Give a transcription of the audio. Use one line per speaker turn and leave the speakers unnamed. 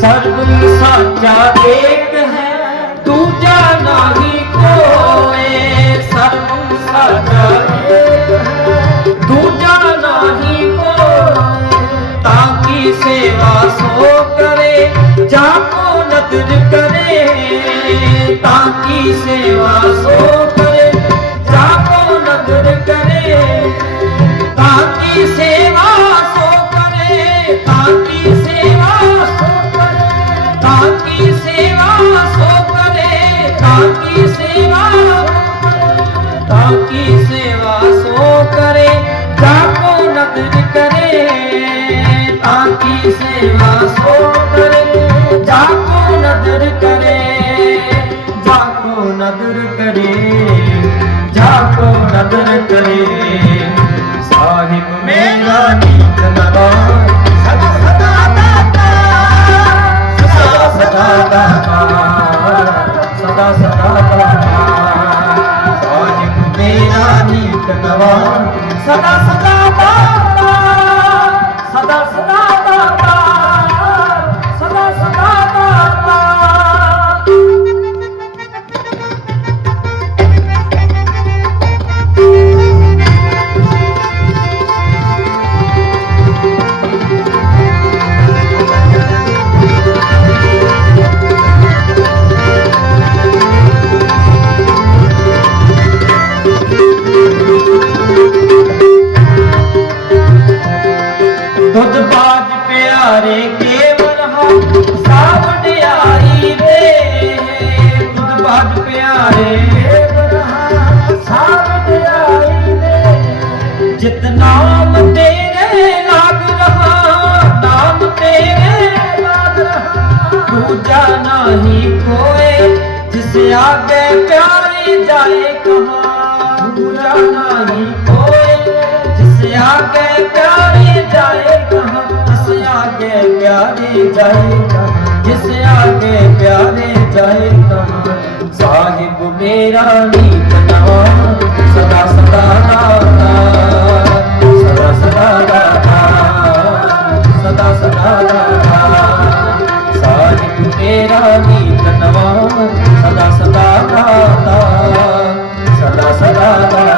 ਸਰਬ ਸਾਚਾ ਏਕ ਹੈ, ਦੂਜਾ ਨਾਹੀ ਕੋਏ। ਸਰਬ ਸਾਚਾ ਏਕ ਹੈ, ਦੂਜਾ ਨਾਹੀ ਕੋਏ। ਤਾਂ ਕੀ ਸੇਵਾ ਸੋ ਕਰੇ ਜਾਂ ਕੋ ਨਦਰ ਕਰੇ। ਤਾਂ ਕੀ ਸੇਵਾ ਸੋ ਕਰੇ ਜਾਂ ਕੋ ਨਦਰ ਕਰੇ। ਤਾਂ ਕੀ ਸੇਵਾ ਤਾਂ ਕੀ ਸੇਵਾ ਸੋ ਕਰੇ, ਜਾ ਕੋ ਨਦਰ ਕਰੇ? ਤਾਂ ਕੀ ਸੇਵਾ ਸੋ ਕਰੇ, ਜਾ ਕੋ ਨਦਰ ਕਰੇ? ਜਾ ਕੋ ਨਦਰ ਕਰੇ, ਜਾ ਕੋ ਨਦਰ ਕਰੇ? ਸਾਹਿਬ ਮੇਰਾ ਨੀਤ ਨਵਾਂ ਸਦਾ ਸਦਾ ਦਾਤਾ ਮੇਰਾ ਨੀਤ ਨਵਾਂ। ਸਦਾ ਸਦਾ ਦਾਤਾ ਸਦਾ ਸਦਾ ਪਿਆਰੇ ਕੇਵਲ ਹਾ ਸਾਵਡਿਆਈ ਦੇ। ਦੁੱਧ ਬਾਜ ਪਿਆਰੇ ਜਿਤ ਨਾਮ ਤੇਰੇ ਲਾਗ ਰਹਾ, ਨਾਮ ਤੇਰੇ ਲਾਗ ਰਹਾ। ਦੂਜਾ ਨਹੀਂ ਕੋਏ, ਜਿਸ ਆਗੇ ਪਿਆਰੇ ਜਾਏ ਕਹਾ। ਦੂਜਾ ਨਹੀਂ ਕੋਏ, ਜਿਸ ਆਗੇ ਪਿਆਰੇ ਜਾਏ प्यारे जाए जिसे आगे प्यारे जाए साहिब मेरा नीत नाम सदा सदा दाता सदा सदा दाता सदा सदा दाता साहिब मेरा नीत नाम सदा सदा दाता सदा सदा दाता